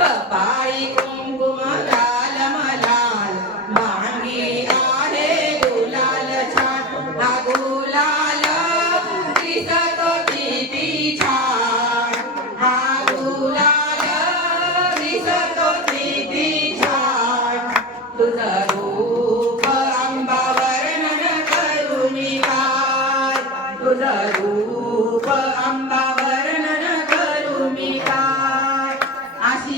कपाळी कुंकुम लाल मलाल मांगी आहे गुलाल छान. हा गुलाल दिसत किती छान. हा गुलाल दिसत किती छान. तुझं रूप आंबावर नन करून तुझं रूप आंबा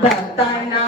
the dynamic.